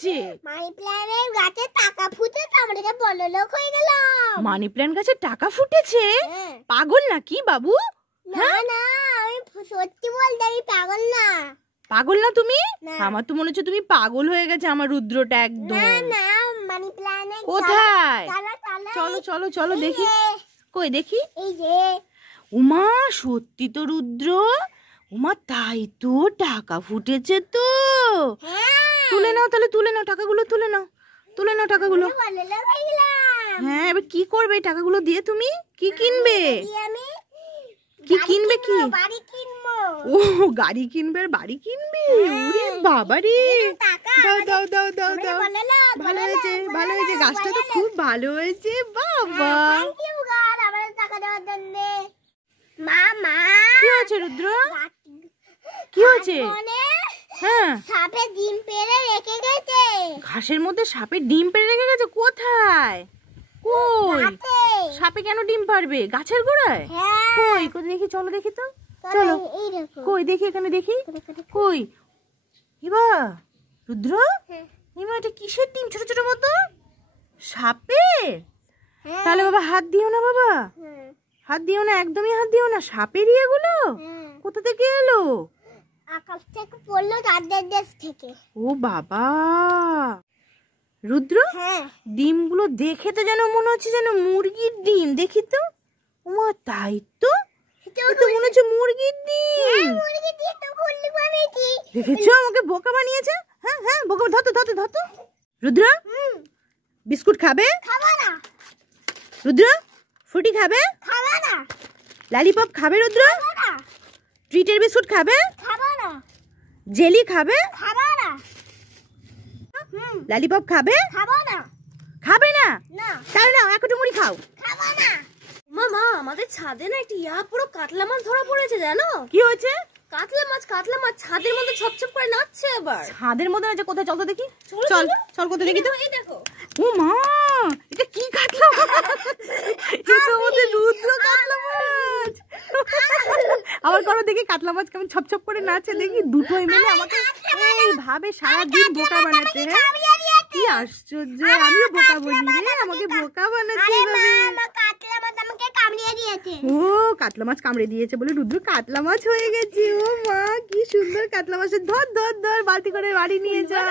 হয়েছে? মানি প্ল্যান্টের গাছে টাকা ফুটেছে, আমরা বড়লোক হয়ে গেলাম। মানি প্ল্যান্ট গাছে টাকা ফুটেছে? পাগল নাকি বাবু? না না, আমি সত্যি বলতে, আমি পাগল না। পাগল না তুমি? আমার তো মনে হচ্ছে তুমি পাগল হয়ে গেছে আমার রুদ্রটা একদম। না না, মানি প্ল্যান্ট কোথায়? চলো চলো চলো দেখি। কই দেখি। এই যে। উমা, সত্যি তো রুদ্র। উমা, তাই তো, টাকা ফুটেছে তো। তুলে নাও তাহলে, তুলে নাও টাকাগুলো, তুলে নাও টাকাগুলো। হ্যাঁ, এবার কি করবে এই টাকাগুলো দিয়ে? তুমি কি কিনবে? কি কিনবে? কি বাড়ি কিনবো। ও, গাড়ি কিনবে আর বাড়ি কিনবে? ওরে বাবা রে, দাও দাও দাও দাও দাও। ভালো হয়েছে, ভালো হয়েছে, গাছটা তো খুব ভালো হয়েছে বাবা। মামা, কি হয়েছে রুদ্র? কি হয়েছে? হ্যাঁ, সাপে ডিম পেড়ে রেখে গেছে। ঘাসের মধ্যে সাপে ডিম পেড়ে রেখে গেছে? কোথায়? কই? সাপে কেন ডিম পারবে গাছের গোড়ায়? কই কই দেখি, চলো দেখি তো, চলো। কই দেখি, এখানে দেখি। কই? এবা রুদ্র, এবা এটা কিসের ডিম? ছোট ছোট মতো সাপে? তাহলে বাবা হাত দিও না, বাবা হাত দিও না, একদমই হাত দিও না। সাপেরই এগুলো? কোথা থেকে এলো? আকাশ থেকে পড়লো, চাঁদের দেশ থেকে। ও বাবা রুদ্র, হ্যাঁ, ডিমগুলো দেখে তো যেন মনে হচ্ছে যেন মুরগির ডিম। দেখি তো। ওমা, তাই তো, তো মনে হচ্ছে মুরগির ডিম। মুরগি দিয়ে তো ফুললি বানিয়েছি। দেখেছো, আমাকে বোকা বানিয়েছে। হ্যাঁ হ্যাঁ, বোকা। ধরতো রুদ্র, বিস্কুট খাবে? খাবো না। রুদ্র, ফ্রুটি খাবে? খাবো না। ললিপপ খাবে রুদ্র? খাবো না। ট্রিটের বিস্কুট খাবে? খাবো না। জেলি খাবে? খাবো না। ললিপপ খাবে? খাবো না। খাবে না? না। তাহলে নাও, এক মুড়ি খাও। খাবো না। মামা, আমাদের ছাদে না একটা পুরো কাতলা মাছ ধরা পড়েছে, জানো? কি হয়েছে? কাতলা মাছ ছাদের মধ্যে ছপছপ করে নাচছে। এবার ছাদের মধ্যে নাচে? কোথায়? চল তো দেখি। চল চল, কোথায় দেখি তো। এই দেখো। ও মা, এটা কি কাতলা মাছ? এটা আমাদের রুদ্র কাতলা মাছ। আবার করো দেখি, কাতলা মাছ কেমন ছপছপ করে নাচে দেখি। দুটোই মিলে আমাকে এইভাবে সারাদিন বোকা বানাচ্ছে। হ্যাঁ, কি আশ্চর্য, আমিও বোকা বলি রে, আমাকে বোকা বানাচ্ছে এইভাবে। কাতলা মাছ আমাকে কামড়িয়ে দিয়েছে। ও, কাতলা মাছ কামড়ে দিয়েছে বলে রুদ্র কাতলা মাছ হয়ে গেছে। ও মা, কি সুন্দর কাতলা মাছ। ধর ধর ধর, বালতি করে বাড়ি নিয়ে যা।